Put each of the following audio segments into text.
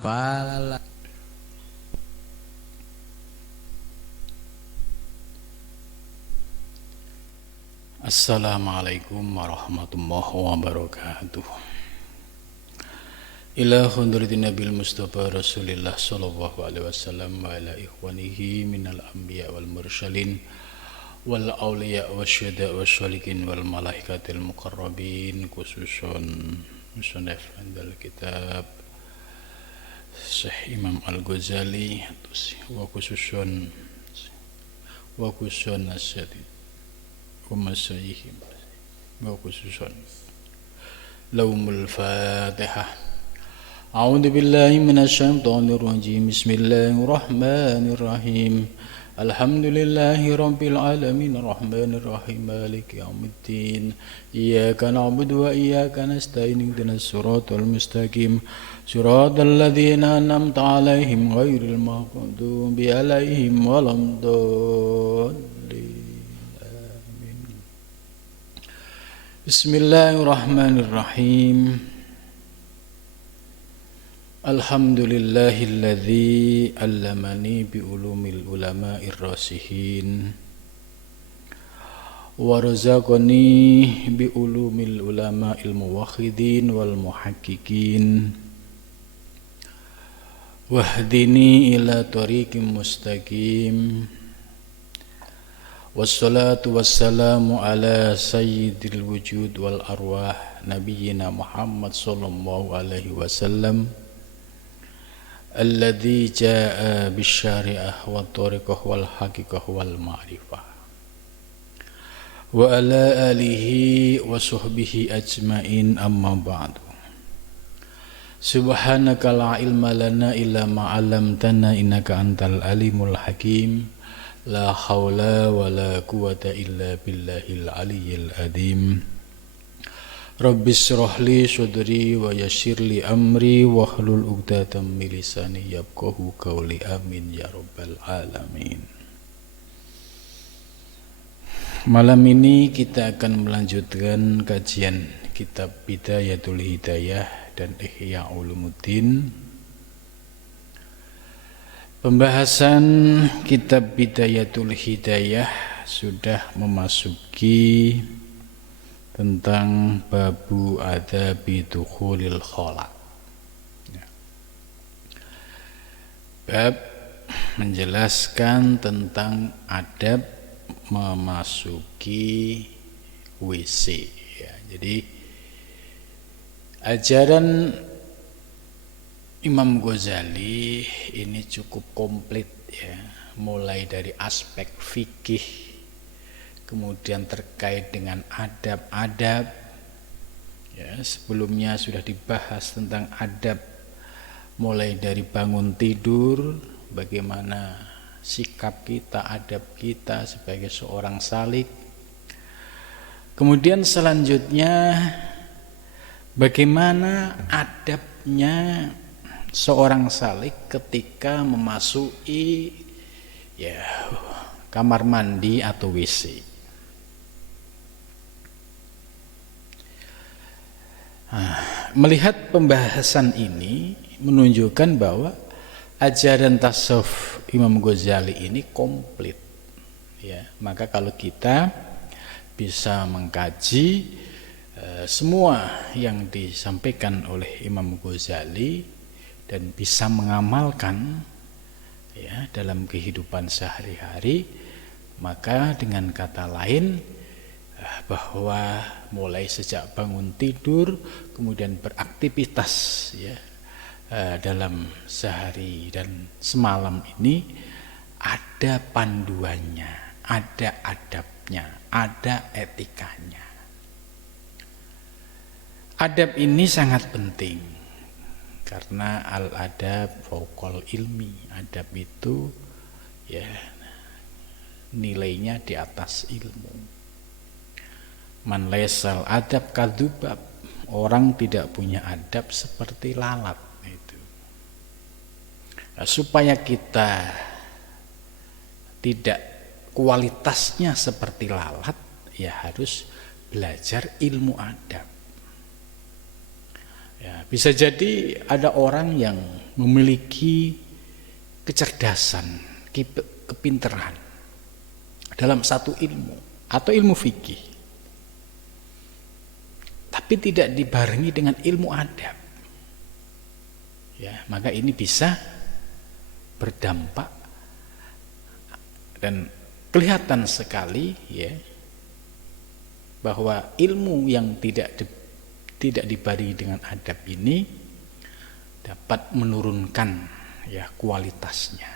Pala. Assalamualaikum warahmatullahi wabarakatuh. Ila hundratin nabil mustafa rasulillah sallallahu alaihi wasallam wa ala ikhwanihi minal anbiya wal mursalin wal awliya wasyuhada wasyolikin wal malaikatil muqarrabin khususun musannaf andal kitab Syekh Imam Al-Ghazali wa khususun asyadid ومسايهم وخصوصا لوم الفاتحة. أعوذ بالله من الشيطان الرجيم. بسم الله الرحمن الرحيم. الحمد لله رب العالمين الرحمن الرحيم مالك يوم الدين إياك نعبد وإياك نستعين اهدنا الصراط المستقيم صراط الذين أنعمت عليهم غير المغضوب عليهم ولا الضالين. Bismillahirrahmanirrahim. Alhamdulillahilladzi allamani bi ulumil ulama'ir rasihin wa razaqani bi ulumil ulama'il muwahhidin wal muhaqqiqin wahdini ila tariqim mustaqim. Wassalatu wassalamu ala sayyidil wujud wal arwah nabiyyina Muhammad sallallahu alaihi wasallam alladzi jaa bisyari'ah wa tariqah wal haqiqah wal ma'rifah wa ala alihi wa sahbihi ajmain amma ba'du. Subhanaka la ilma lana illa ma 'allamtana innaka antal alimul hakim. La haula wa la quwata illa billahil aliyyil azim. Rabbis shrahli sadri wa yassirli amri wahlul 'uqdatam min lisani yafqahu qawli. Amin ya rabbal alamin. Malam ini kita akan melanjutkan kajian kitab Bidayatul Hidayah dan Ihya Ulumuddin. Pembahasan kitab Bidayatul Hidayah sudah memasuki tentang babu adabi dukhulil khala. Bab menjelaskan tentang adab memasuki WC ya. Jadi ajaran Imam Ghazali ini cukup komplit ya, mulai dari aspek fikih, kemudian terkait dengan adab-adab ya, sebelumnya sudah dibahas tentang adab mulai dari bangun tidur, bagaimana sikap kita, adab kita sebagai seorang salik. Kemudian selanjutnya bagaimana adabnya seorang salik ketika memasuki ya kamar mandi atau WC. Melihat pembahasan ini menunjukkan bahwa ajaran tasawuf Imam Ghazali ini komplit ya. Maka kalau kita bisa mengkaji semua yang disampaikan oleh Imam Ghazali dan bisa mengamalkan ya dalam kehidupan sehari-hari, maka dengan kata lain bahwa mulai sejak bangun tidur kemudian beraktivitas ya dalam sehari dan semalam ini ada panduannya, ada adabnya, ada etikanya. Adab ini sangat penting karena al-adab fauqal ilmi. Adab itu ya nilainya di atas ilmu. Man laisal adab kadzubab, orang tidak punya adab seperti lalat itu. Nah, supaya kita tidak kualitasnya seperti lalat ya harus belajar ilmu adab. Ya, bisa jadi ada orang yang memiliki kecerdasan, kepintaran dalam satu ilmu atau ilmu fikih, tapi tidak dibarengi dengan ilmu adab. Ya, maka ini bisa berdampak dan kelihatan sekali ya bahwa ilmu yang tidak dibarengi dengan adab ini dapat menurunkan ya kualitasnya.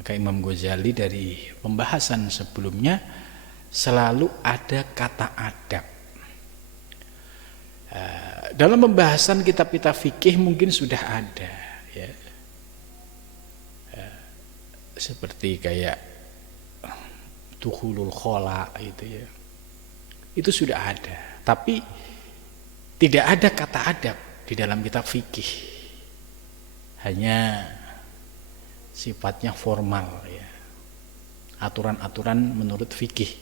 Maka Imam Ghazali dari pembahasan sebelumnya selalu ada kata adab. Dalam pembahasan kitab-kitab fikih mungkin sudah ada ya. Seperti kayak dukhulul khala itu ya. Itu sudah ada, tapi tidak ada kata adab di dalam kitab fikih. Hanya sifatnya formal ya. Aturan-aturan menurut fikih.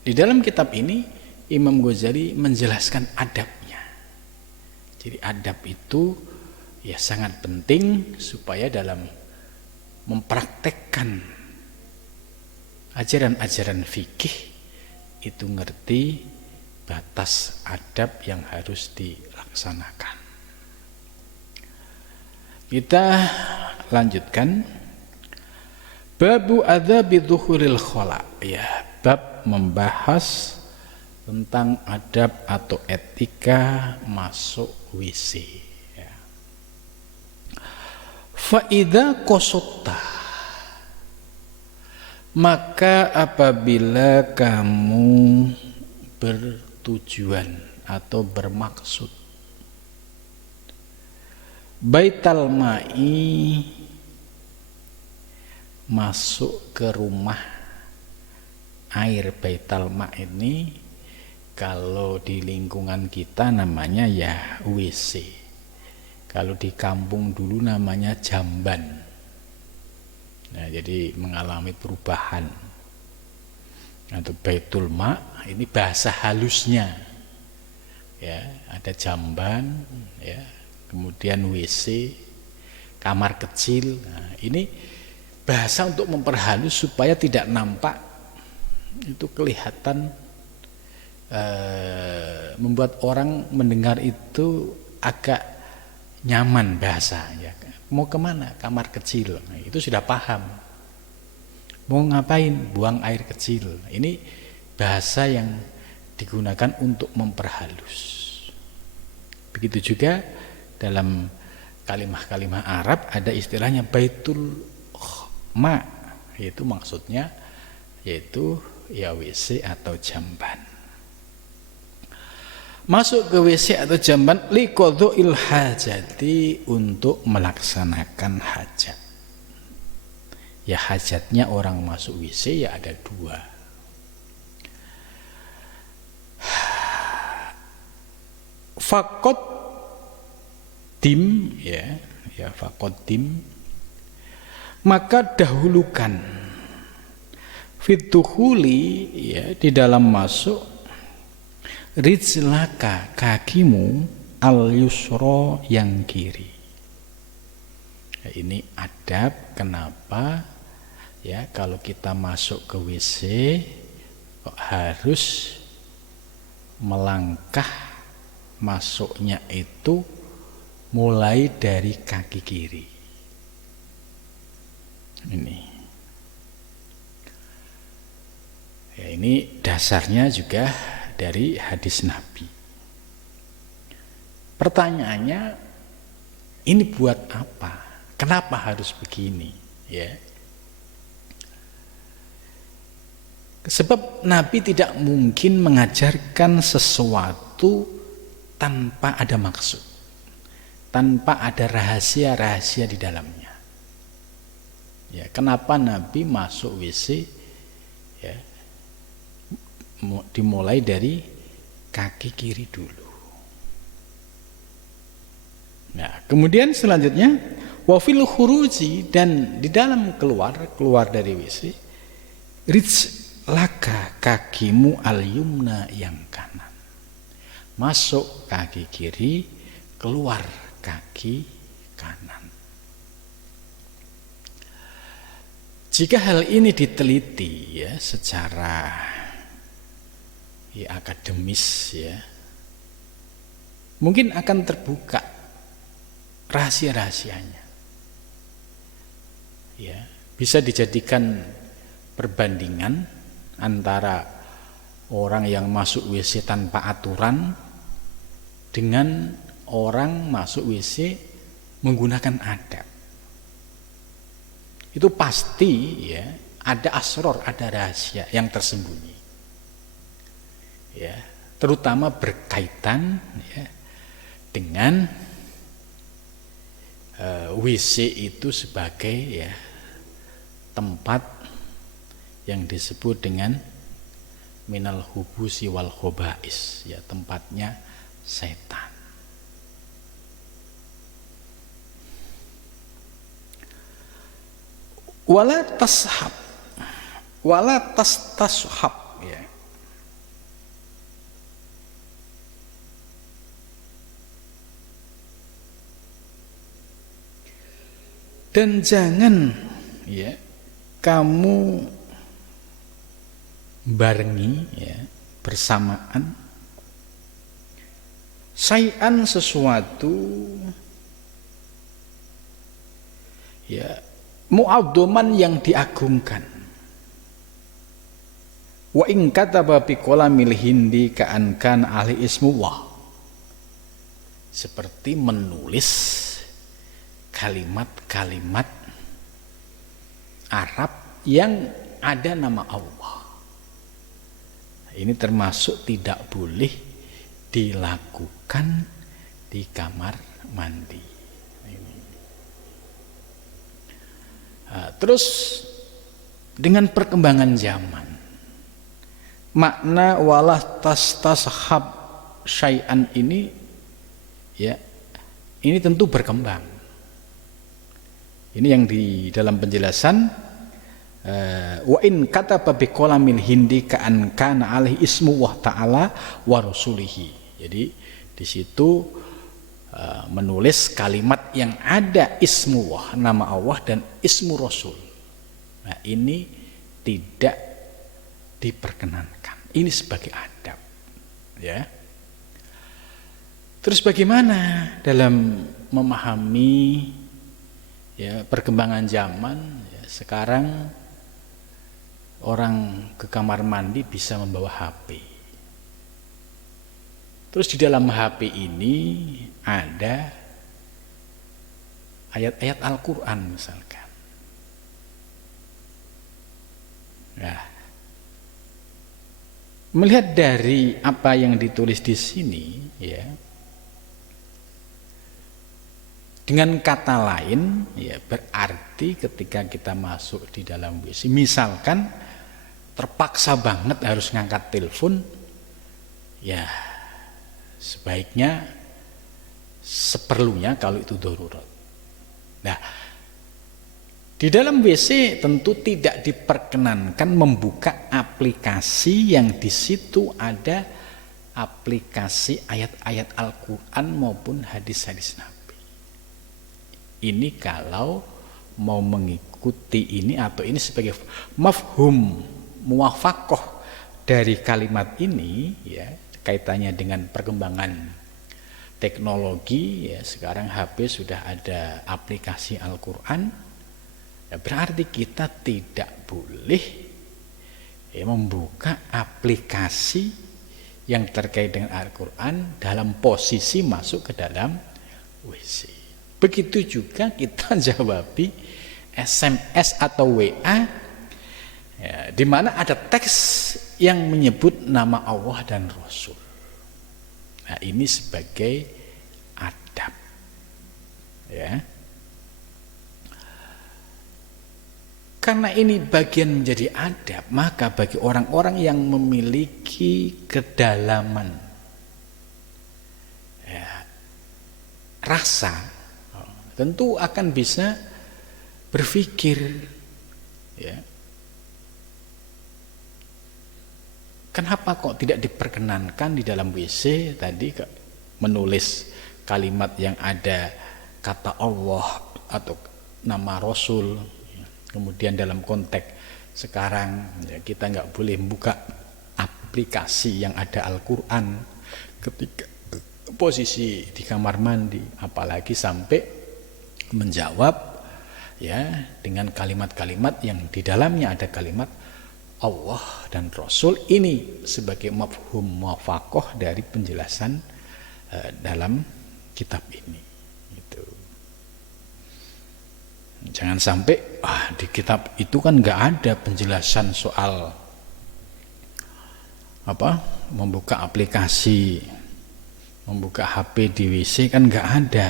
Di dalam kitab ini Imam Ghazali menjelaskan adabnya. Jadi adab itu ya sangat penting supaya dalam mempraktekkan ajaran-ajaran fikih itu ngerti batas adab yang harus dilaksanakan. Kita lanjutkan babu adzabi dzuhuril khala ya, bab membahas tentang adab atau etika masuk WC ya. Fa idza qasutta, maka apabila kamu bertujuan atau bermaksud baital ma'i, masuk ke rumah air. Baital ma' ini kalau di lingkungan kita namanya ya WC, kalau di kampung dulu namanya jamban. Nah, jadi mengalami perubahan. Atau baitul ma' ini bahasa halusnya ya, ada jamban ya, kemudian WC, kamar kecil. Nah, ini bahasa untuk memperhalus supaya tidak nampak, itu kelihatan membuat orang mendengar itu agak nyaman bahasanya. Mau kemana? Kamar kecil. Nah, itu sudah paham. Mau ngapain? Buang air kecil. Ini bahasa yang digunakan untuk memperhalus. Begitu juga dalam kalimah-kalimah Arab ada istilahnya baitul ma, yaitu maksudnya yaitu ya WC atau jamban. Masuk ke WC atau jamban liqadha'il hajati, untuk melaksanakan hajat. Ya hajatnya orang masuk WC ya ada dua. Faqad dim ya faqad dim, maka dahulukan fituhuli ya, di dalam masuk rijlaka, kakimu al yusra, yang kiri. Ya, ini adab kenapa ya kalau kita masuk ke WC kok harus melangkah masuknya itu mulai dari kaki kiri. Ini dasarnya juga dari hadis Nabi. Pertanyaannya, ini buat apa? Kenapa harus begini? Ya. Sebab Nabi tidak mungkin mengajarkan sesuatu tanpa ada maksud, tanpa ada rahasia-rahasia di dalamnya. Ya, kenapa Nabi masuk WC? Ya, dimulai dari kaki kiri dulu. Nah, kemudian selanjutnya wafil khuruji, dan di dalam keluar dari WC rijlaka, kakimu al yumna, yang kanan. masuk kaki kiri, keluar kaki kanan. Jika hal ini diteliti ya secara akademis ya, mungkin akan terbuka rahasia-rahasianya. Ya, bisa dijadikan perbandingan antara orang yang masuk WC tanpa aturan dengan orang masuk WC menggunakan adab. Itu pasti ya ada asror, ada rahasia yang tersembunyi. Ya, terutama berkaitan ya dengan WC itu sebagai ya tempat yang disebut dengan minal hubusi wal khobais, ya tempatnya setan. Wala tashab, wala tashab ya. Dan jangan ya kamu barengi ya bersamaan syai'an sesuatu ya mu'addoman yang diagungkan. Wa in kataba bi qalamil hindi ka'an kan ahli ismullah, seperti menulis kalimat-kalimat Arab yang ada nama Allah. Ini termasuk tidak boleh dilakukan di kamar mandi. Terus dengan perkembangan zaman, makna walah tashab syai'an ini ya ini tentu berkembang. Ini yang di dalam penjelasan wa in kataba bi qalamil hindi ka'an kana alaihi ismu wa ta'ala wa rasulihi. Jadi di situ menulis kalimat yang ada ismullah, nama Allah, dan ismu Rasul. Nah ini tidak diperkenankan. Ini sebagai adab ya. Terus bagaimana dalam memahami ya perkembangan zaman ya, sekarang orang ke kamar mandi bisa membawa HP. Terus di dalam HP ini ada ayat-ayat Al-Quran misalkan. Nah, melihat dari apa yang ditulis di sini, ya, dengan kata lain, ya berarti ketika kita masuk di dalam WC, misalkan terpaksa banget harus ngangkat telepon, ya sebaiknya seperlunya kalau itu darurat. Nah, di dalam WC tentu tidak diperkenankan membuka aplikasi yang di situ ada aplikasi ayat-ayat Al-Quran maupun hadis-hadis Nabi. Ini kalau mau mengikuti ini atau ini sebagai mafhum muwafaqah dari kalimat ini, ya kaitannya dengan perkembangan teknologi, ya sekarang HP sudah ada aplikasi Al-Quran, ya berarti kita tidak boleh ya membuka aplikasi yang terkait dengan Al-Quran dalam posisi masuk ke dalam WC. Begitu juga kita jawabi SMS atau WA ya, di mana ada teks yang menyebut nama Allah dan Rasul. Nah, ini sebagai adab. Ya. Karena ini bagian menjadi adab, maka bagi orang-orang yang memiliki kedalaman ya, rasa, tentu akan bisa berpikir ya, Kenapa kok tidak diperkenankan di dalam WC tadi menulis kalimat yang ada kata Allah atau nama Rasul? Kemudian dalam konteks sekarang ya, kita nggak boleh buka aplikasi yang ada Al-Quran ketika posisi di kamar mandi, apalagi sampai menjawab ya dengan kalimat-kalimat yang di dalamnya ada kalimat Allah dan Rasul. Ini sebagai mafhum muwafaqah dari penjelasan dalam kitab ini. Gitu. Jangan sampai di kitab itu kan nggak ada penjelasan soal membuka aplikasi, membuka HP di WC, kan nggak ada.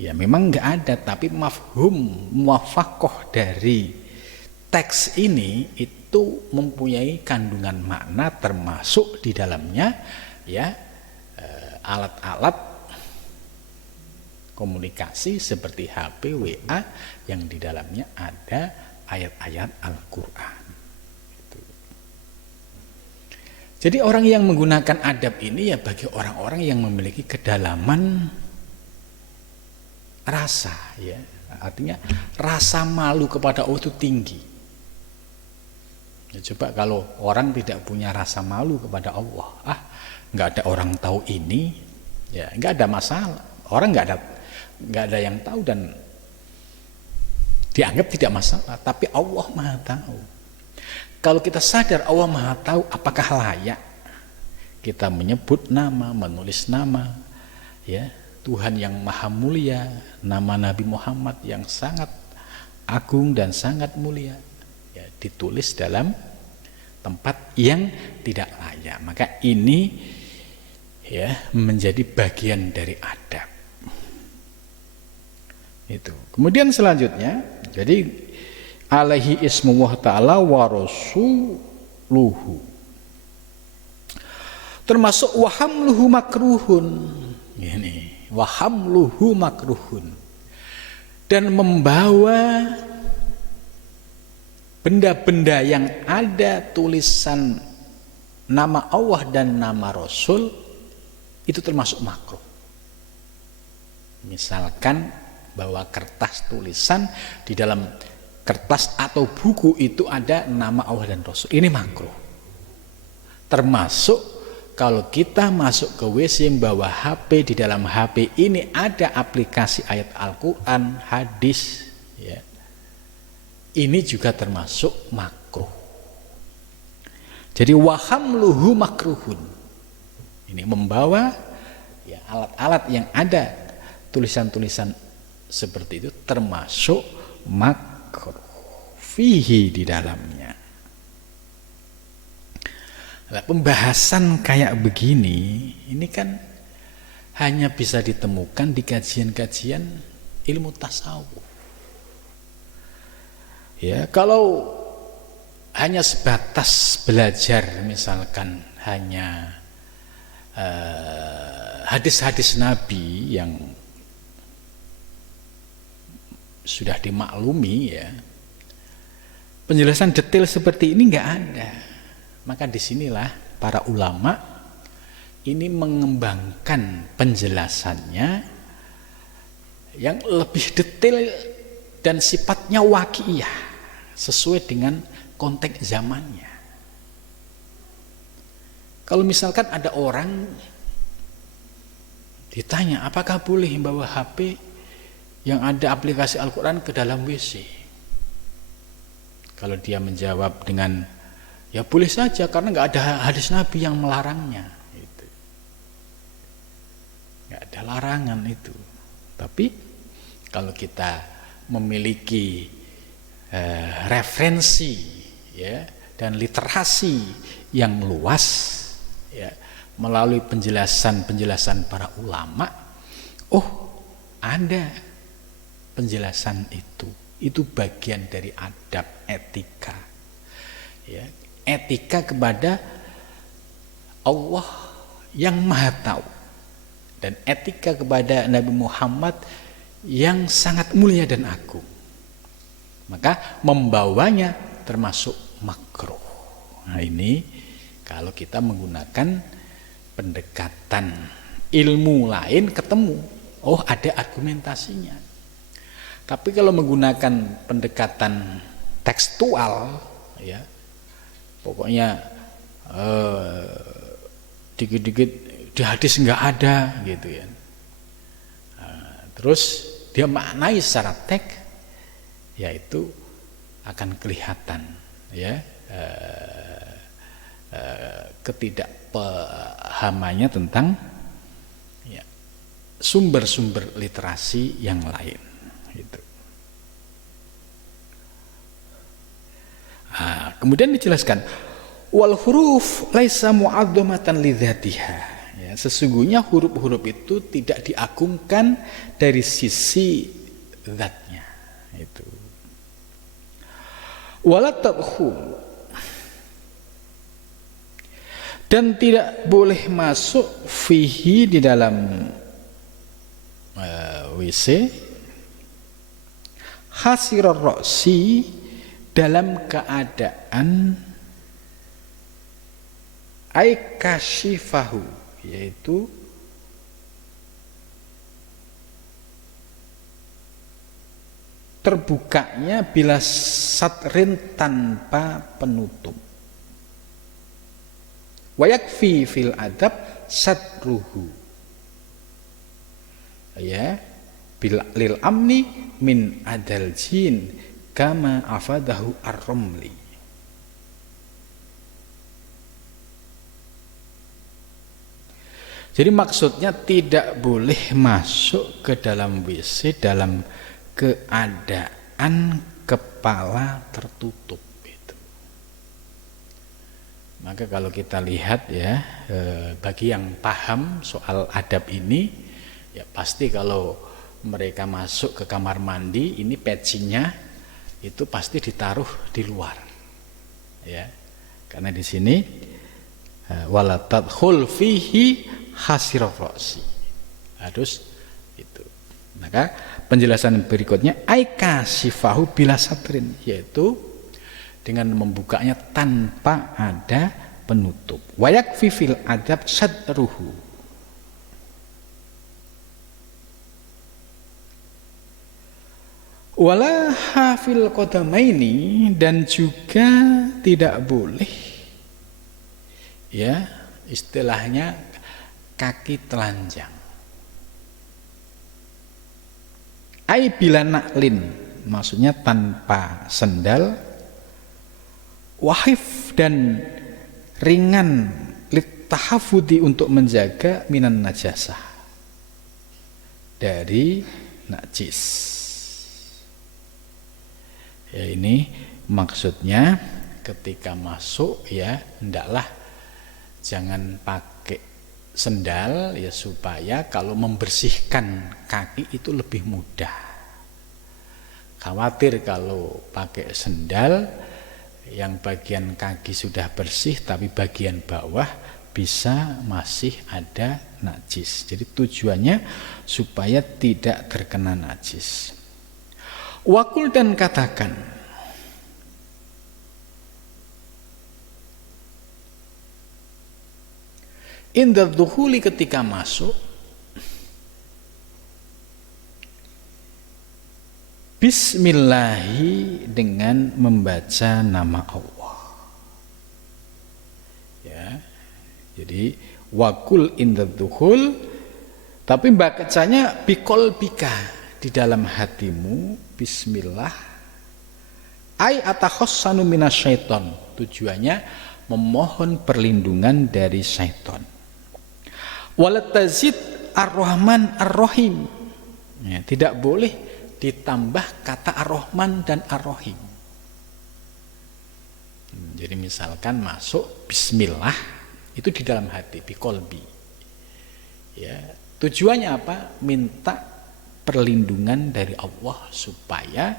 Ya memang nggak ada, tapi mafhum muwafaqah dari teks ini itu mempunyai kandungan makna, termasuk di dalamnya ya alat-alat komunikasi seperti HP, WA yang di dalamnya ada ayat-ayat Al-Quran. Jadi orang yang menggunakan adab ini ya bagi orang-orang yang memiliki kedalaman rasa, ya artinya rasa malu kepada Allah itu tinggi. Ya, coba kalau orang tidak punya rasa malu kepada Allah, nggak ada orang tahu ini, ya nggak ada masalah. Orang nggak ada yang tahu dan dianggap tidak masalah. Tapi Allah Maha Tahu. Kalau kita sadar Allah Maha Tahu, apakah layak kita menyebut nama, menulis nama, ya Tuhan yang Maha Mulia, nama Nabi Muhammad yang sangat agung dan sangat mulia, ya, ditulis dalam tempat yang tidak layak? Maka ini ya menjadi bagian dari adab. Itu. Kemudian selanjutnya, jadi alaihi ismullah ta'ala wa rasuluhu, termasuk wahamluhu makruhun. Ini wahamluhu makruhun, dan membawa benda-benda yang ada tulisan nama Allah dan nama Rasul itu termasuk makruh. Misalkan bahwa kertas tulisan, di dalam kertas atau buku itu ada nama Allah dan Rasul, ini makruh. Termasuk kalau kita masuk ke WC membawa HP, di dalam HP ini ada aplikasi ayat Al-Quran, hadis, ya, ini juga termasuk makruh. Jadi wahamluhu makruhun, ini membawa ya alat-alat yang ada tulisan-tulisan seperti itu termasuk makruh fihi di dalamnya. Nah, pembahasan kayak begini ini kan hanya bisa ditemukan di kajian-kajian ilmu tasawuf. Ya, kalau hanya sebatas belajar misalkan hanya hadis-hadis Nabi yang sudah dimaklumi, ya penjelasan detail seperti ini nggak ada. Maka disinilah para ulama ini mengembangkan penjelasannya yang lebih detail dan sifatnya waqi'iyah, sesuai dengan konteks zamannya. Kalau misalkan ada orang ditanya apakah boleh membawa HP yang ada aplikasi Al-Quran ke dalam WC, kalau dia menjawab dengan ya boleh saja karena nggak ada hadis Nabi yang melarangnya, gitu. Nggak ada larangan itu. Tapi kalau kita memiliki referensi, ya, dan literasi yang luas, ya, melalui penjelasan-penjelasan para ulama, ada penjelasan itu bagian dari adab etika, ya, etika kepada Allah yang Maha Tahu dan etika kepada Nabi Muhammad yang sangat mulia dan agung. Maka membawanya termasuk makruh. Nah ini kalau kita menggunakan pendekatan ilmu lain ketemu, oh ada argumentasinya. Tapi kalau menggunakan pendekatan tekstual, ya pokoknya dikit-dikit di hadis nggak ada gitu ya. Terus dia maknai secara teks, yaitu akan kelihatan ya ketidakpahamannya tentang ya, sumber-sumber literasi yang lain gitu. Kemudian dijelaskan wal huruf laisa mu'azzamatan lidzatiha. Ya, sesungguhnya huruf-huruf itu tidak diagungkan dari sisi zatnya itu. Wala tadkhul, dan tidak boleh masuk fihi di dalam WC hasirur ra'si dalam keadaan aikashifahu, yaitu terbukanya bila satrin tanpa penutup. Wayakfi fil adab satruhu, ya bil lil amni min adal jin kama afadahu ar-Rumli. Jadi maksudnya tidak boleh masuk ke dalam WC dalam keadaan kepala tertutup itu. Maka kalau kita lihat ya, bagi yang paham soal adab ini, ya pasti kalau mereka masuk ke kamar mandi, ini pecinya itu pasti ditaruh di luar, ya, karena di sini wala tadkhul fihi hasirur ra'si. Terus itu. Maka penjelasan berikutnya aikashifahu bila satrin, yaitu dengan membukanya tanpa ada penutup. Wayakfi fil adab sadruhu. Wala hafil qadamaini, dan juga tidak boleh ya istilahnya kaki telanjang. Ai bila naklin, maksudnya tanpa sendal. Wahif, dan ringan litahafudi, untuk menjaga minan najasah, dari najis. Ya ini maksudnya ketika masuk ya hendaklah jangan pakai sendal ya, supaya kalau membersihkan kaki itu lebih mudah. Khawatir kalau pakai sendal yang bagian kaki sudah bersih tapi bagian bawah bisa masih ada najis. Jadi tujuannya supaya tidak terkena najis. Wakul, dan katakan inda dhuhuli, ketika masuk, bismillahi, dengan membaca nama Allah. Ya. Jadi wakul inda dhuhul, tapi bacanya biqolbika, di dalam hatimu, bismillah. Ai atakhassanu minasyaiton, tujuannya memohon perlindungan dari syaitan. Walatazid ar-Rahman ar-Rahim, ya, tidak boleh ditambah kata ar-Rahman dan ar-Rahim. Jadi misalkan masuk bismillah itu di dalam hati, biqolbi. Ya, tujuannya apa? Minta perlindungan dari Allah supaya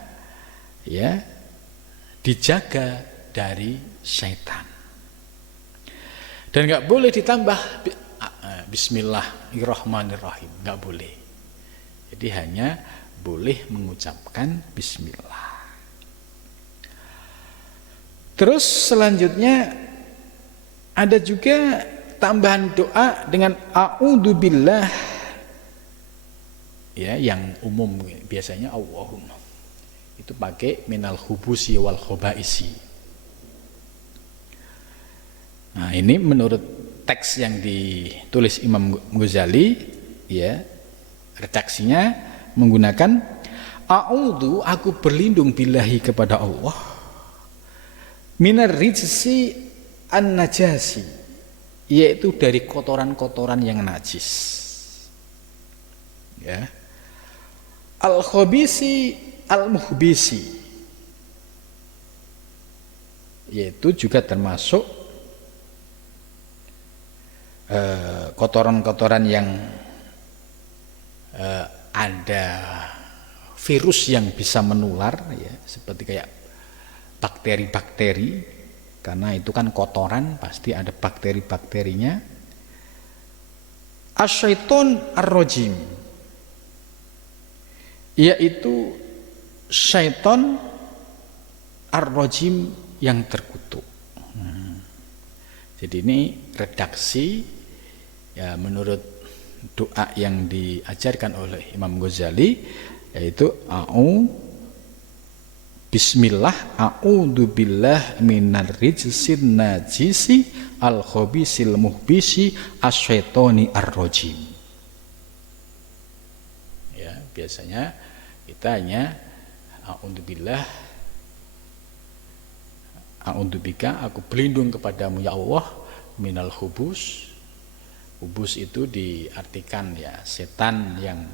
ya dijaga dari syaitan. Dan nggak boleh ditambah bismillahirrahmanirrahim, nggak boleh. Jadi hanya boleh mengucapkan bismillah. Terus selanjutnya Ada juga tambahan doa dengan a'udzubillah, ya, yang umum biasanya Allahumma. Itu pakai minal hubusi wal khobaisi. Nah, ini menurut teks yang ditulis Imam Ghazali, ya, redaksinya menggunakan a'udzu, aku berlindung billahi kepada Allah, minar rijsi an-najasi, yaitu dari kotoran-kotoran yang najis, ya, al-khabisi al-muhbisi, yaitu juga termasuk kotoran-kotoran yang ada virus yang bisa menular, ya, seperti kayak bakteri-bakteri, karena itu kan kotoran pasti ada bakteri-bakterinya. Asyaiton ar-rajim, yaitu syaiton ar-rajim yang terkutuk. Jadi ini redaksi, ya, menurut doa yang diajarkan oleh Imam Ghazali, yaitu bismillah a'udzubillah minar rijsin najisi al khabisil muhbisi asyaitoni ar-rajim. Ya, biasanya kita hanya a'udzubika, aku berlindung kepadamu ya Allah, minal hubus. Hubus itu diartikan, ya, setan yang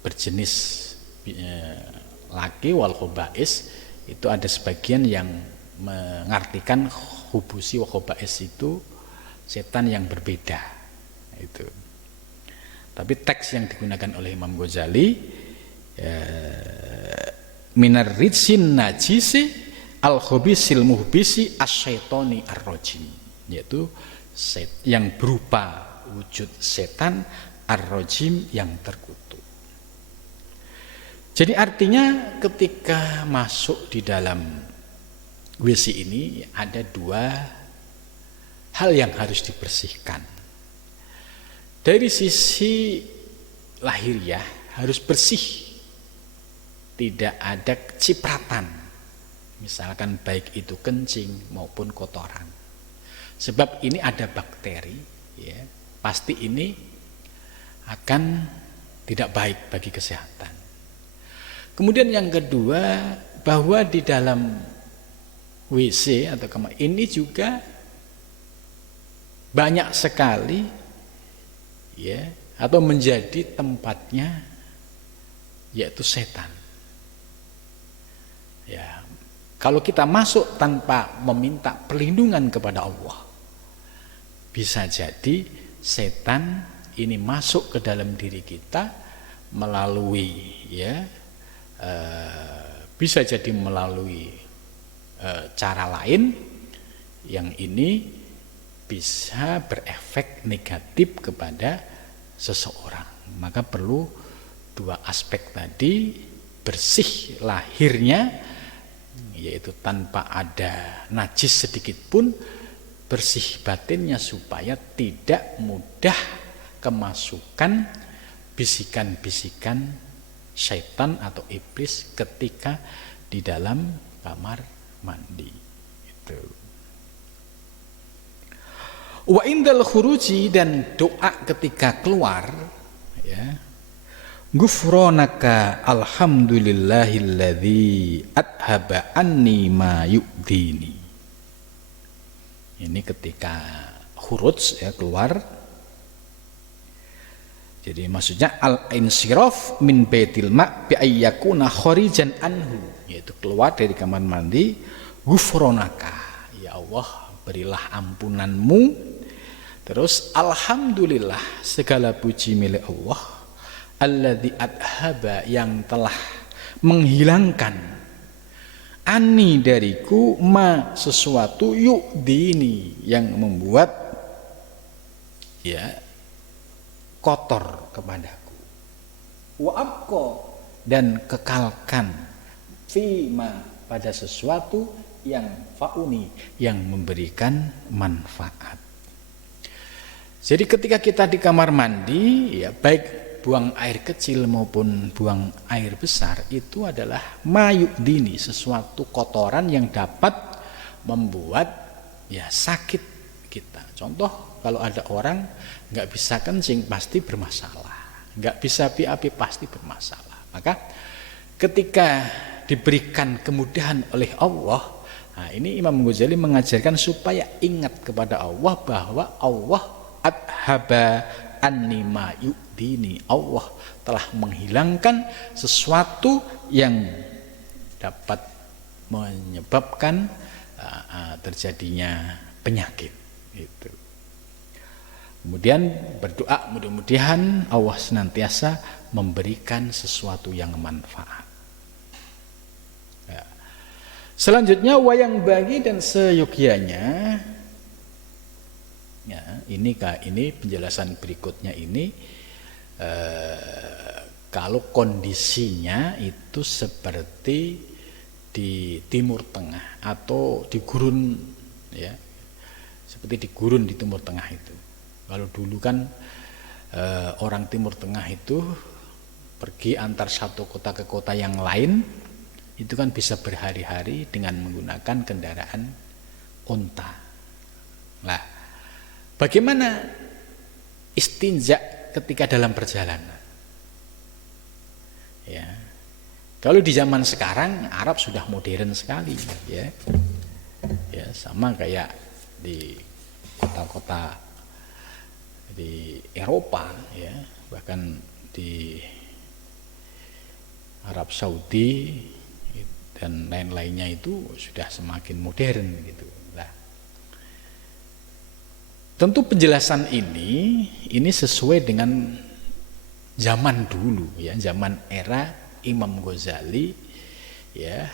berjenis laki, wal khobais, itu ada sebagian yang mengartikan hubusi wa khobais itu setan yang berbeda itu. Tapi teks yang digunakan oleh Imam Ghazali, minar rijsin najisi al khobisil muhbisi asyaitoni ar-rajim, yaitu yang berupa wujud setan ar-rajim yang terkutuk. Jadi artinya ketika masuk di dalam WC ini ada dua hal yang harus dibersihkan. Dari sisi lahiriah harus bersih, tidak ada cipratan, misalkan baik itu kencing maupun kotoran. Sebab ini ada bakteri, ya, pasti ini akan tidak baik bagi kesehatan. Kemudian yang kedua, bahwa di dalam WC atau kamar ini juga banyak sekali, ya, atau menjadi tempatnya yaitu setan. Ya, kalau kita masuk tanpa meminta perlindungan kepada Allah, bisa jadi setan ini masuk ke dalam diri kita melalui, ya, bisa jadi melalui cara lain yang ini bisa berefek negatif kepada seseorang. Maka perlu dua aspek tadi, bersih lahirnya, yaitu tanpa ada najis sedikit pun, bersih batinnya supaya tidak mudah kemasukan bisikan-bisikan syaitan atau iblis ketika di dalam kamar mandi itu. Wa indal khuruji, dan doa ketika keluar, ya, Ghufronaka alhamdulillahilladzi adhaba anni ma yu'dini. Ini ketika khuruj, ya, keluar. Jadi maksudnya al-insiraf min baitil ma' bi ayyakuna kharijan anhu, yaitu keluar dari kamar mandi. Ghufronaka, ya Allah, berilah ampunanmu. Terus alhamdulillah, segala puji milik Allah, alladzi adhaba, yang telah menghilangkan, ani dariku, ma sesuatu, yu'dini, yang membuat, ya, kotor kepadaku. Wa abqa, dan kekalkan, fima, pada sesuatu, yang fauni, yang memberikan manfaat. Jadi ketika kita di kamar mandi, ya baik buang air kecil maupun buang air besar, itu adalah mayudini, sesuatu kotoran yang dapat membuat ya sakit kita. Contoh, kalau ada orang nggak bisa kencing pasti bermasalah, nggak bisa BAB pasti bermasalah. Maka ketika diberikan kemudahan oleh Allah, nah ini Imam Ghazali mengajarkan supaya ingat kepada Allah bahwa Allah adhaba anni ma yu'dini, Allah telah menghilangkan sesuatu yang dapat menyebabkan terjadinya penyakit itu. Kemudian berdoa mudah-mudahan Allah senantiasa memberikan sesuatu yang manfaat. Ya. Selanjutnya wayang bagi dan seyogyanya. Ya, ini penjelasan berikutnya ini kalau kondisinya itu seperti di Timur Tengah atau di gurun, ya, seperti di gurun di Timur Tengah itu. Kalau dulu kan orang Timur Tengah itu pergi antar satu kota ke kota yang lain itu kan bisa berhari-hari dengan menggunakan kendaraan unta. Nah, bagaimana istinja ketika dalam perjalanan? Ya, kalau di zaman sekarang Arab sudah modern sekali, ya, ya sama kayak di kota-kota di Eropa, ya, bahkan di Arab Saudi dan lain-lainnya itu sudah semakin modern gitu. Tentu penjelasan ini sesuai dengan zaman dulu, ya, zaman era Imam Ghazali, ya,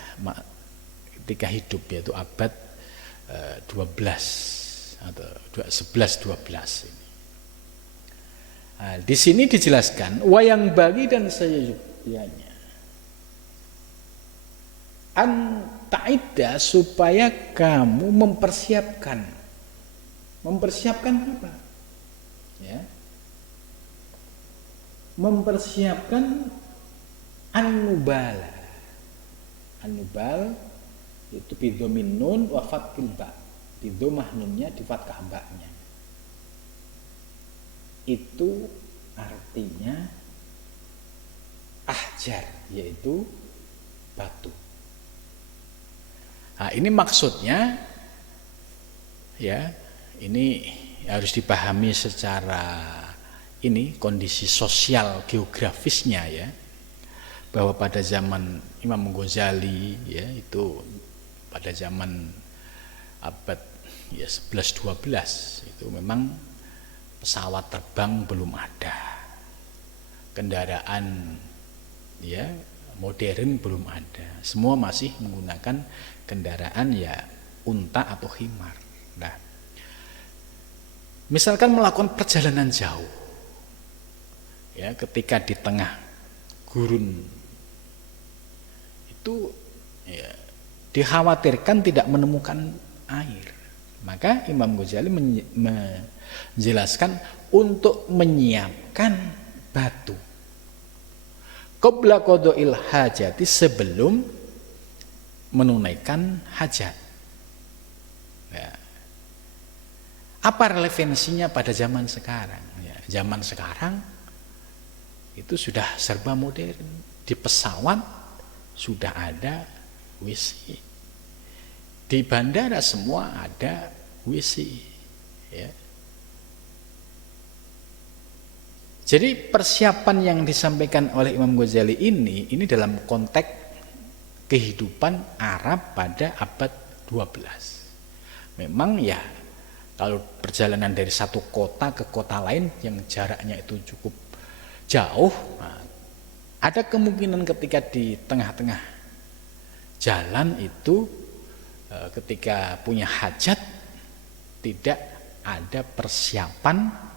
ketika hidup, yaitu abad 12 atau 11-12 ini. Nah, di sini dijelaskan wayang bagi dan seyogyanya anta'idda, supaya kamu mempersiapkan apa? Ya. Mempersiapkan an-nubala. An-nubal itu bidhomin nun wa fathil ba. Bidhomah nunnya di fathah ba-nya. Itu artinya ahjar, yaitu batu. Nah, ini maksudnya, ya, ini harus dipahami secara ini kondisi sosial geografisnya, ya, bahwa pada zaman Imam Ghazali, ya, itu pada zaman abad ya 11-12 itu memang pesawat terbang belum ada, kendaraan, ya, modern belum ada, semua masih menggunakan kendaraan, ya, unta atau himar. Nah, misalkan melakukan perjalanan jauh, ya, ketika di tengah gurun itu, ya, dikhawatirkan tidak menemukan air, maka Imam Ghazali menjelaskan untuk menyiapkan batu qabla qada'il hajati, sebelum menunaikan hajat. Ya. Apa relevansinya pada zaman sekarang? Ya, zaman sekarang itu sudah serba modern. Di pesawat sudah ada WC. Di bandara semua ada WC. Ya. Jadi persiapan yang disampaikan oleh Imam Ghazali ini dalam konteks kehidupan Arab pada abad 12. Memang, ya, kalau perjalanan dari satu kota ke kota lain yang jaraknya itu cukup jauh, nah, ada kemungkinan ketika di tengah-tengah jalan itu ketika punya hajat tidak ada persiapan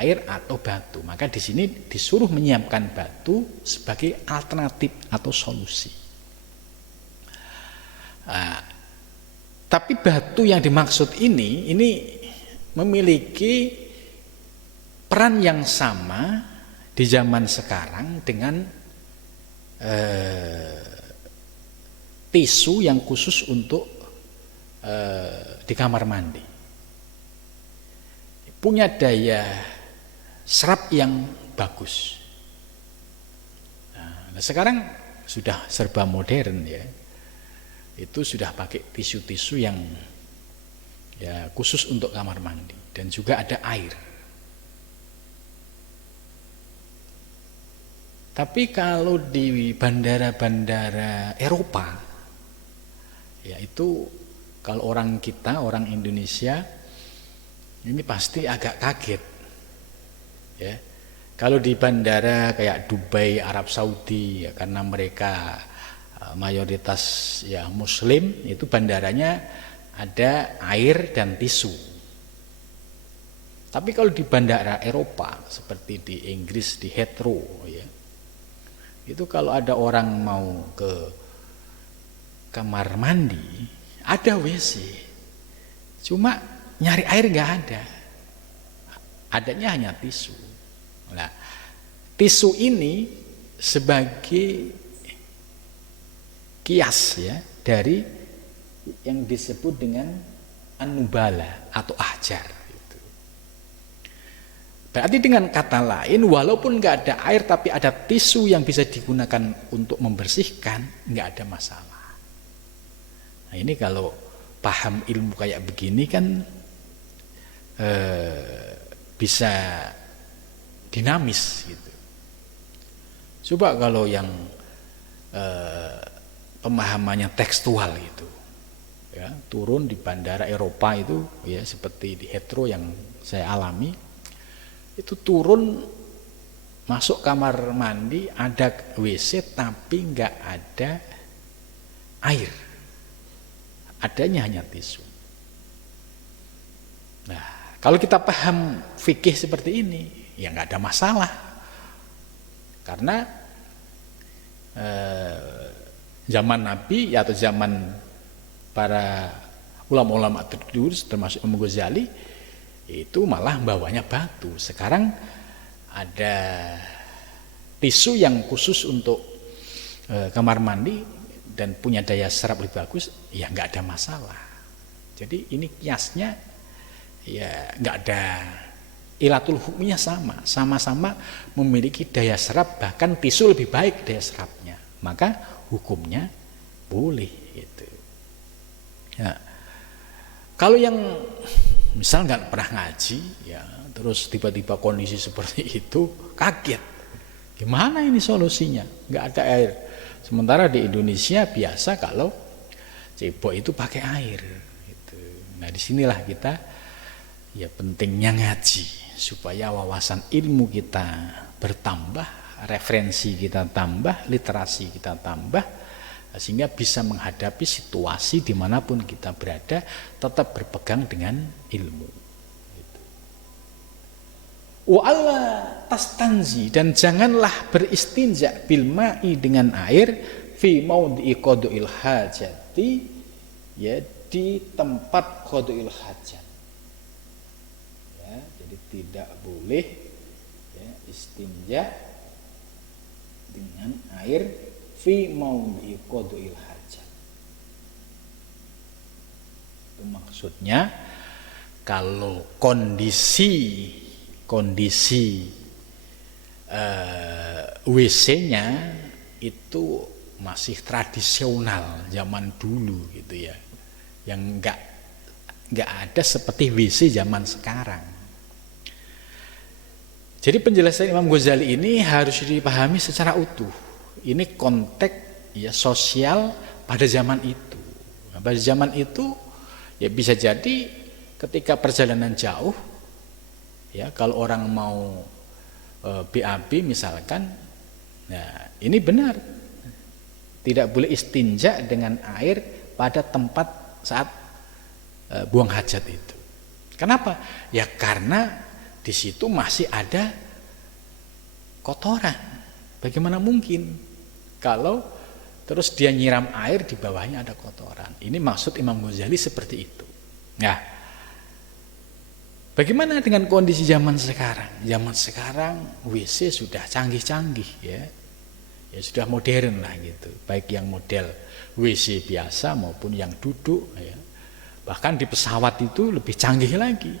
air atau batu, maka di sini disuruh menyiapkan batu sebagai alternatif atau solusi. Tapi batu yang dimaksud ini memiliki peran yang sama di zaman sekarang dengan tisu yang khusus untuk di kamar mandi. Punya daya serap yang bagus. Nah, sekarang sudah serba modern ya. Itu sudah pakai tisu-tisu yang ya khusus untuk kamar mandi dan juga ada air. Tapi kalau di bandara-bandara Eropa ya itu kalau orang kita, orang Indonesia ini pasti agak kaget. Ya. Kalau di bandara kayak Dubai, Arab Saudi ya karena mereka mayoritas ya muslim, itu bandaranya ada air dan tisu. Tapi kalau di bandara Eropa seperti di Inggris di Heathrow ya, itu kalau ada orang mau ke kamar mandi ada WC, cuma nyari air nggak ada, adanya hanya tisu. Nah, tisu ini sebagai kias ya dari yang disebut dengan anubala atau ahjar. Berarti dengan kata lain, walaupun nggak ada air tapi ada tisu yang bisa digunakan untuk membersihkan, nggak ada masalah. Nah ini kalau paham ilmu kayak begini kan bisa dinamis gitu. Coba kalau yang pemahamannya tekstual itu, ya turun di bandara Eropa itu, ya seperti di Heathrow yang saya alami, itu turun masuk kamar mandi ada WC tapi nggak ada air, adanya hanya tisu. Nah kalau kita paham fikih seperti ini ya nggak ada masalah, karena zaman Nabi atau zaman para ulama-ulama terdahulu termasuk Imam Ghazali itu malah bawanya batu. Sekarang ada tisu yang khusus untuk kamar mandi dan punya daya serap lebih bagus, ya nggak ada masalah. Jadi ini kiasnya ya nggak ada ilatul hukmnya, sama-sama memiliki daya serap, bahkan tisu lebih baik daya serapnya, maka hukumnya boleh gitu. Ya. Kalau yang misal nggak pernah ngaji ya terus tiba-tiba kondisi seperti itu kaget, gimana ini solusinya, nggak ada air, sementara di Indonesia biasa kalau cebok itu pakai air gitu. Nah disinilah kita ya pentingnya ngaji supaya wawasan ilmu kita bertambah, referensi kita tambah, literasi kita tambah, sehingga bisa menghadapi situasi dimanapun kita berada tetap berpegang dengan ilmu. Wa'alla tastanzi, dan janganlah beristinja bil ma'i dengan air fi maudhi qada'il hajati, ya di tempat qada'il hajat. Ya, jadi tidak boleh ya, istinja dengan air fi maudhi qada'il hajat. Itu maksudnya kalau kondisi WC-nya itu masih tradisional zaman dulu gitu ya, yang nggak ada seperti WC zaman sekarang. Jadi penjelasan Imam Ghazali ini harus dipahami secara utuh. Ini konteks ya sosial pada zaman itu. Nah, pada zaman itu ya bisa jadi ketika perjalanan jauh, ya kalau orang mau BAB misalkan, nah ini benar tidak boleh istinja dengan air pada tempat saat buang hajat itu. Kenapa? Ya karena di situ masih ada kotoran. Bagaimana mungkin kalau terus dia nyiram air, di bawahnya ada kotoran. Ini maksud Imam Ghazali seperti itu. Nah, bagaimana dengan kondisi zaman sekarang? Zaman sekarang WC sudah canggih-canggih ya. Ya sudah modern lah gitu. Baik yang model WC biasa maupun yang duduk ya. Bahkan di pesawat itu lebih canggih lagi.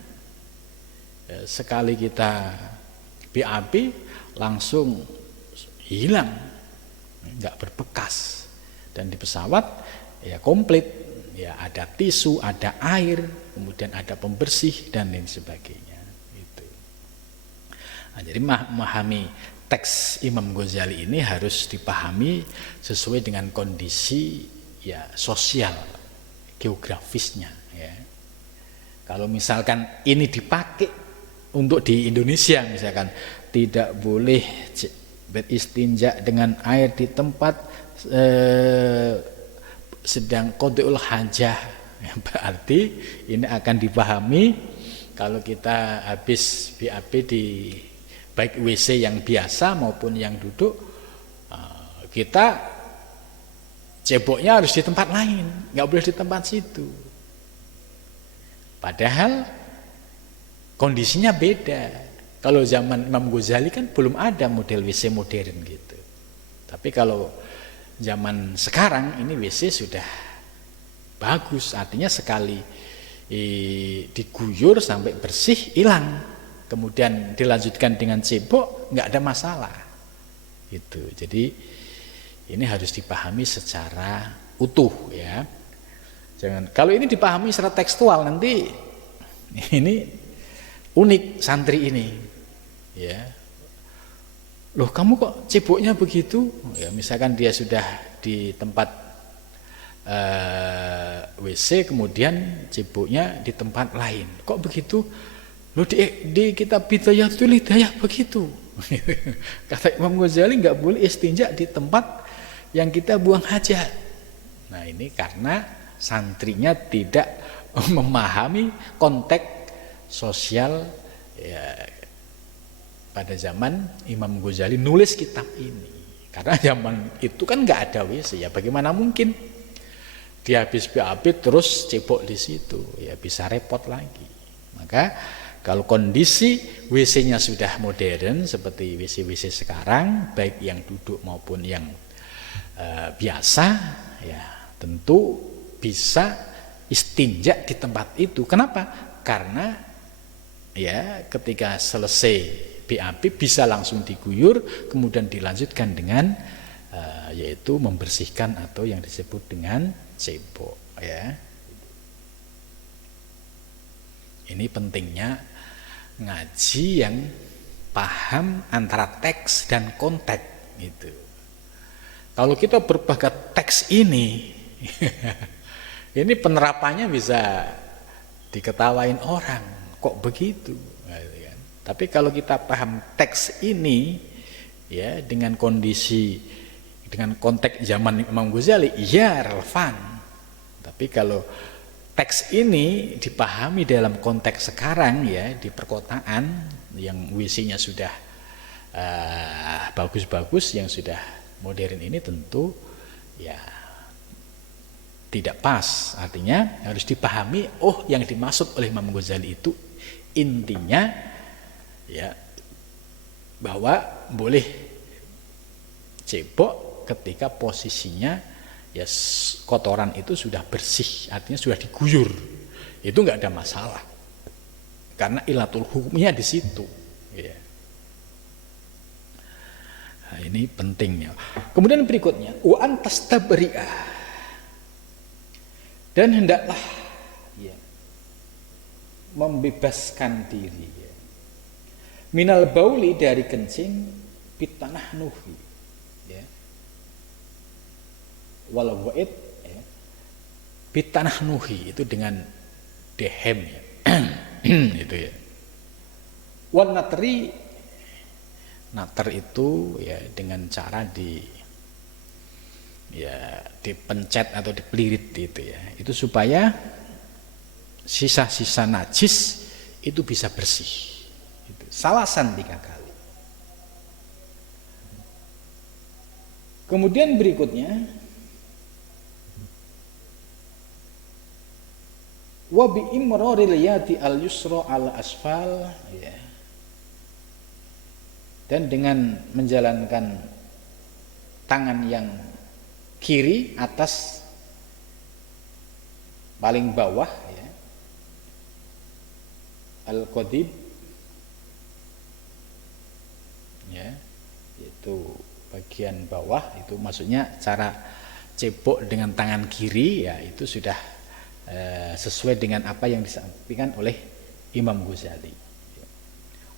Ya, sekali kita BAB langsung hilang, nggak berbekas. Dan di pesawat ya komplit, ya ada tisu, ada air, kemudian ada pembersih dan lain sebagainya. Gitu. Nah, jadi memahami teks Imam Ghazali ini harus dipahami sesuai dengan kondisi ya sosial, geografisnya. Ya. Kalau misalkan ini dipakai untuk di Indonesia, misalkan tidak boleh beristinja dengan air di tempat sedang qada'ul hajah, ya, berarti ini akan dipahami kalau kita habis BAB di baik WC yang biasa maupun yang duduk, kita ceboknya harus di tempat lain, nggak boleh di tempat situ. Padahal kondisinya beda. Kalau zaman Imam Ghazali kan belum ada model WC modern gitu. Tapi kalau zaman sekarang ini WC sudah bagus, artinya sekali diguyur sampai bersih hilang, kemudian dilanjutkan dengan cebok nggak ada masalah. Gitu. Jadi ini harus dipahami secara utuh ya. Jangan kalau ini dipahami secara tekstual nanti ini unik santri ini. Ya. Loh kamu kok ceboknya begitu? Ya, misalkan dia sudah di tempat WC kemudian ceboknya di tempat lain. Kok begitu? Loh di kitab Bidayatul Hidayah begitu. Kata Imam Ghazali nggak boleh istinja di tempat yang kita buang hajat. Nah ini karena santrinya tidak memahami konteks sosial ya, pada zaman Imam Ghazali nulis kitab ini. Karena zaman itu kan nggak ada WC ya, bagaimana mungkin dia habis BAB terus cebok di situ, ya bisa repot lagi. Maka kalau kondisi WC-nya sudah modern seperti WC-WC sekarang, baik yang duduk maupun yang biasa, ya tentu bisa istinja di tempat itu. Kenapa? Karena ya ketika selesai BAB bisa langsung diguyur, kemudian dilanjutkan dengan yaitu membersihkan atau yang disebut dengan cebok. Ya. Ini pentingnya ngaji yang paham antara teks dan konteks gitu. Kalau kita berbakat teks ini, ini penerapannya bisa diketawain orang, kok begitu? Tapi kalau kita paham teks ini, ya dengan kondisi, dengan konteks zaman Imam Ghazali, ya relevan. Tapi kalau teks ini dipahami dalam konteks sekarang ya di perkotaan yang WC-nya sudah bagus-bagus, yang sudah modern ini tentu ya tidak pas. Artinya harus dipahami, oh yang dimaksud oleh Imam Ghazali itu intinya ya bahwa boleh cebok ketika posisinya ya kotoran itu sudah bersih, artinya sudah diguyur, itu nggak ada masalah karena ilatul hukumnya di situ ya. Nah, ini pentingnya. Kemudian berikutnya wa antastabri'a, dan hendaklah ya membebaskan diri ya, minal bauli dari kencing bitanah nuhi ya, walau wa'id ya, bitanah nuhi itu dengan dehem ya. Itu ya. Wan natri, nater itu ya dengan cara dipencet atau dipelirit gitu ya. Itu supaya sisa-sisa najis itu bisa bersih. Itu salasan 3 kali. Kemudian berikutnya Wa bi imraril yati al yusra al asfal, ya. Dan dengan menjalankan tangan yang kiri atas paling bawah, ya, al qadib, ya, itu bagian bawah, itu maksudnya cara cebok dengan tangan kiri, ya, itu sudah sesuai dengan apa yang disampaikan oleh Imam Ghazali.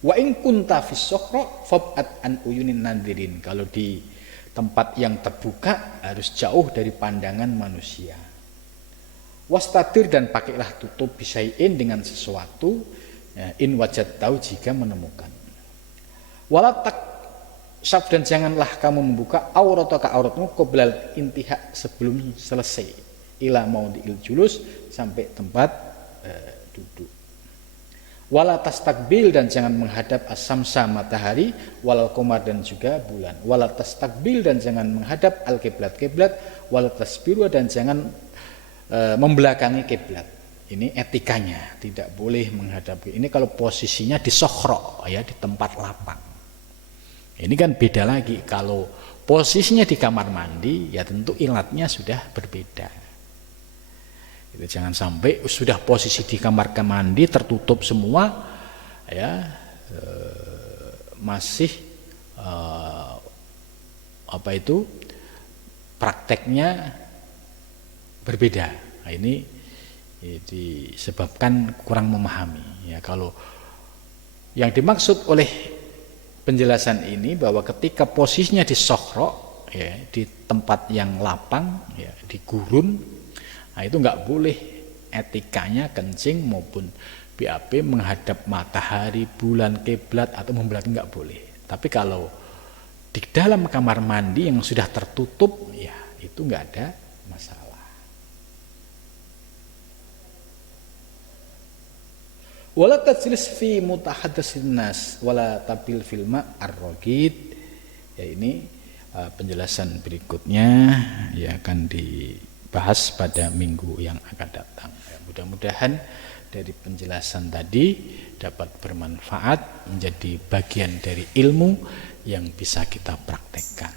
Wa in kunta fis sokhra fab'at an uyunin nadirin. Kalau di tempat yang terbuka harus jauh dari pandangan manusia. Wastadir, dan pakailah tutup bisain dengan sesuatu, ya, in wajad tahu jika menemukan. Walatak sab, dan janganlah kamu membuka aurataka auratmu qoblal intihak, sebelum selesai, ila maudhi'il julus, sampai tempat duduk. Wala tastakbil, dan jangan menghadap asamsa, matahari, walal qamar, dan juga bulan. Wala tastakbil, dan jangan menghadap al kiblat, kiblat. Wala tasbiru, dan jangan membelakangi kiblat. Ini etikanya, tidak boleh menghadap. Ini kalau posisinya di sokhro, ya, di tempat lapang. Ini kan beda lagi. Kalau posisinya di kamar mandi, ya tentu ilatnya sudah berbeda. Itu jangan sampai sudah posisi di kamar mandi tertutup semua, ya, masih apa itu prakteknya berbeda. Nah, ini disebabkan kurang memahami, ya. Kalau yang dimaksud oleh penjelasan ini bahwa ketika posisinya di sokhro, ya, di tempat yang lapang, ya, di gurun, nah itu nggak boleh etikanya kencing maupun BAB menghadap matahari, bulan, kiblat atau membelakangi, nggak boleh. Tapi kalau di dalam kamar mandi yang sudah tertutup, ya itu nggak ada masalah. Wala tajlis fi mutahaddatsin nas wala tabil filma ar-raqid. Ya, ini penjelasan berikutnya, ya, akan dibahas pada minggu yang akan datang. Ya, mudah-mudahan dari penjelasan tadi dapat bermanfaat, menjadi bagian dari ilmu yang bisa kita praktekkan.